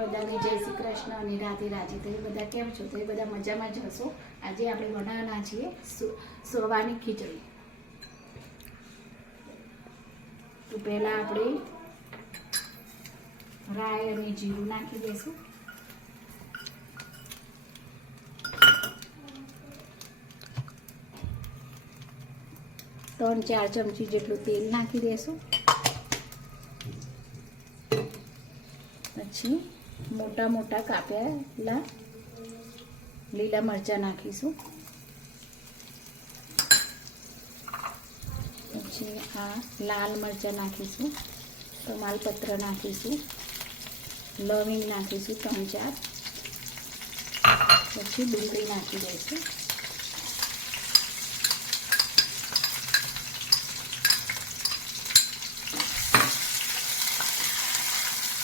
બધાને જય શ્રી કૃષ્ણ અને રાધે રાજે તો એ બધા કેમ છો? તો એ બધા મજામાં જ હશો. આજે આપણે બનાવવાના છીએ સોવાની ખીચડી. તો પહેલાં આપણે રાઈ અને જીરું નાખી દઈશું ત્રણ, ચાર ચમચી જેટલું તેલ નાખી દઈશું પછી મોટા મોટા કાપ્યાલા લીલા મરચાં નાખીશું. પછી આ લાલ મરચાં નાખીશું, તમાલપત્ર નાખીશું, લવિંગ નાખીશું ત્રણ ચાર. પછી ડુંગળી નાખી દઈશું.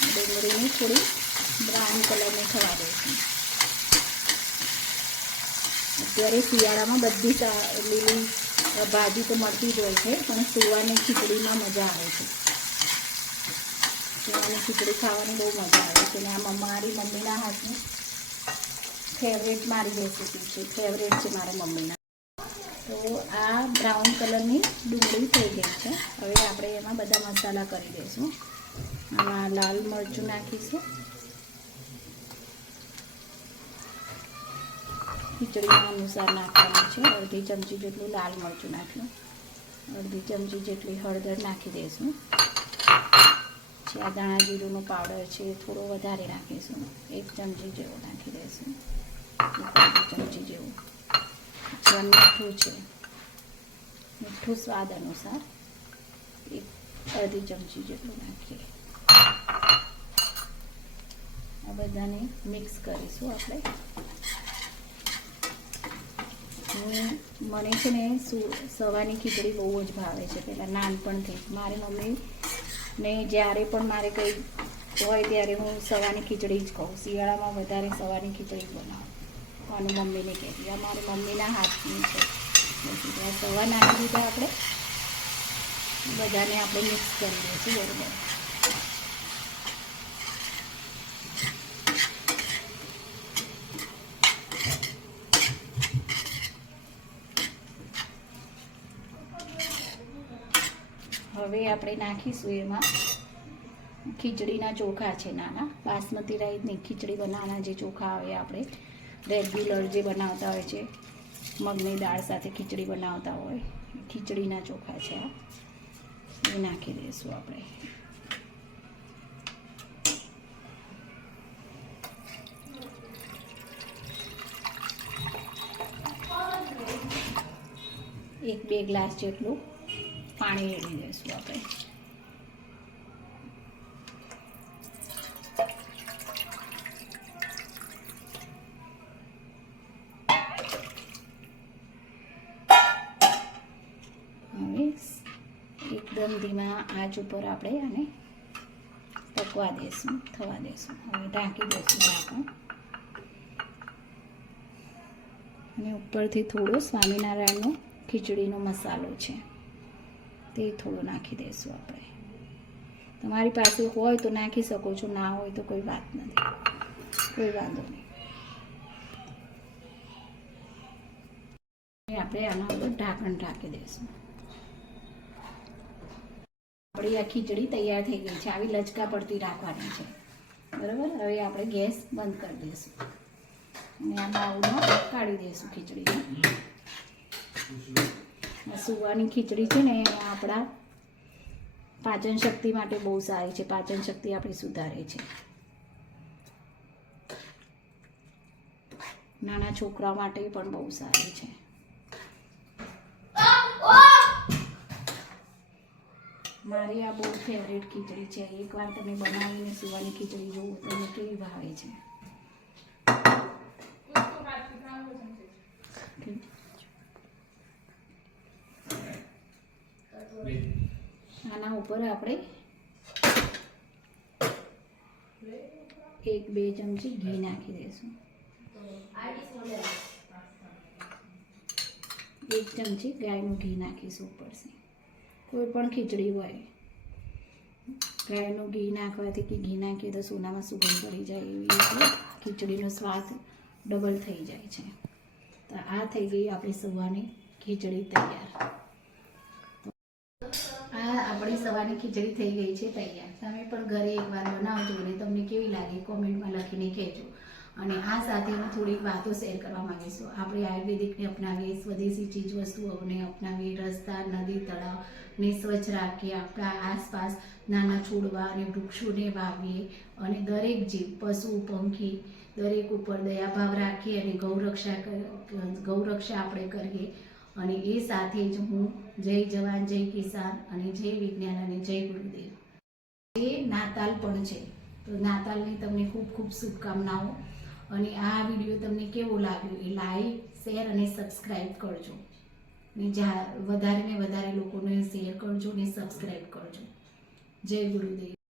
ડુંગળીની થોડી બ્રાઉન કલરની થવા દઈશું અત્યારે શિયાળામાં બધી લીલી ભાજી તો મળતી જ હોય છે, પણ સુવાની ખીચડીમાં મજા આવે છે. સુવાની ખીચડી ખાવાની બહુ મજા આવે છે. અને આ મારી મમ્મીના હાથની ફેવરેટ મારી રેસીપી છે. ફેવરેટ છે મારા મમ્મીના. તો આ બ્રાઉન કલરની ડુંગળી થઈ ગઈ છે. હવે આપણે એમાં બધા મસાલા કરી દઈશું. આમાં લાલ મરચું નાખીશું. ખીચડીના અનુસાર નાખવાનું છે. અડધી ચમચી જેટલું લાલ મરચું નાખ્યું. અડધી ચમચી જેટલી હળદર નાખી દઈશું. પછી આ દાણા જીરુંનો પાવડર છે એ થોડો વધારે નાખીશું. એક ચમચી જેવો નાખી દઈશું. અડધી ચમચી જેવું. પછી મીઠું છે. મીઠું સ્વાદ અનુસાર એક અડધી ચમચી જેટલું નાખીએ. આ બધાને મિક્સ કરીશું આપણે. મને છે ને સુ- સવારની ખીચડી બહુ જ ભાવે છે, પહેલાં નાનપણથી. મારી મમ્મી ને જ્યારે પણ મારે કંઈ હોય ત્યારે હું સવાની ખીચડી જ કહું શિયાળામાં વધારે સવારની ખીચડી બનાવું. અને મમ્મીને કહેતી. આ મારી મમ્મીના હાથની છે. સવા નાખી દીધા આપણે બધાને આપણે મિક્સ કરી દઈશું બરોબર. હવે આપણે નાખીશું એમાં. ખીચડીના ચોખા છે નાના. બાસમતી રાઈસની ખીચડી બનાવવાના જે ચોખા આવે આપણે. રેગ્યુલર જે બનાવતા હોય છે. મગની દાળ સાથે ખીચડી બનાવતા હોય. ખીચડીના ચોખા છે આ. એ નાખી દઈશું આપણે. એક બે ગ્લાસ જેટલું પાણી રેડી દઈશું આપણે. એકદમ ધીમા આંચ ઉપર આપણે આને પકવા દઈશું થવા દઈશું હવે ઢાંકી દઈશું ઢાંકણ. અને ઉપરથી થોડો સ્વામિનારાયણનો ખીચડીનો મસાલો છે. તે થોડું નાખી દઈશું આપણે. તમારી પાસે હોય તો નાખી શકો છો, ના હોય તો કોઈ વાત નથી. કોઈ વાંધો નહીં. આપણે આના ઉપર ઢાંકણ ઢાંકી દઈશું આપણી આ ખીચડી તૈયાર થઈ ગઈ છે. આવી લચકા પડતી રાખવાની છે. બરાબર? હવે આપણે ગેસ બંધ કરી દઈશું અને આ બાઉલમાં કાઢી દઈશું ખીચડીને. આ સુવાની ખીચડી છે ને એ આપણા પાચન શક્તિ માટે બહુ સારી છે. પાચન શક્તિ આપણી સુધારે છે. નાના છોકરા માટે પણ બહુ સારી છે. મારી આ બહુ ફેવરેટ ખીચડી છે. એકવાર તમે બનાવીને સુવાની ખીચડી જોવો તમને કેવી ભાવે છે. આના ઉપર આપણે એક, બે ચમચી ઘી નાખી દઈશું એક ચમચી ગાયનું ઘી નાખીશું ઉપરથી. કોઈ પણ ખીચડી હોય, ગાયનું ઘી નાખવાથી કે ઘી નાખીએ તો સોનામાં સુગંધ પડી જાય એવી રીતે ખીચડીનો સ્વાદ ડબલ થઈ જાય છે. તો આ થઈ ગઈ આપણી સવાની ખીચડી તૈયાર. આપણી સવારની ખીચડી થઈ ગઈ છે તૈયાર. તમે પણ ઘરે એકવાર બનાવજો અને તમને કેવી લાગે કોમેન્ટમાં લખીને કહેજો. અને આ સાથે હું થોડીક વાતો શેર કરવા માંગીશું. આપણે આયુર્વેદિકને અપનાવીએ, સ્વદેશી ચીજ વસ્તુઓને અપનાવીએ, રસ્તા, નદી તળાવને સ્વચ્છ રાખીએ, આપણા આસપાસ નાના છોડવા અને વૃક્ષોને વાવીએ અને દરેક જીવ, પશુ, પંખી દરેક ઉપર દયાભાવ રાખીએ અને ગૌરક્ષા ગૌરક્ષા આપણે કરીએ. અને એ સાથે જ હું જય જવાન, જય કિસાન અને જય વિજ્ઞાન અને જય ગુરુદેવ. એ નાતાલ પણ છે. તો નાતાલની તમને ખૂબ ખૂબ શુભકામનાઓ. અને આ વીડિયો તમને કેવો લાગ્યો એ લાઈક, શેર અને સબસ્ક્રાઈબ કરજો. ને જા, વધારે ને વધારે લોકોને શેર કરજો ને સબસ્ક્રાઈબ કરજો. જય ગુરુદેવ.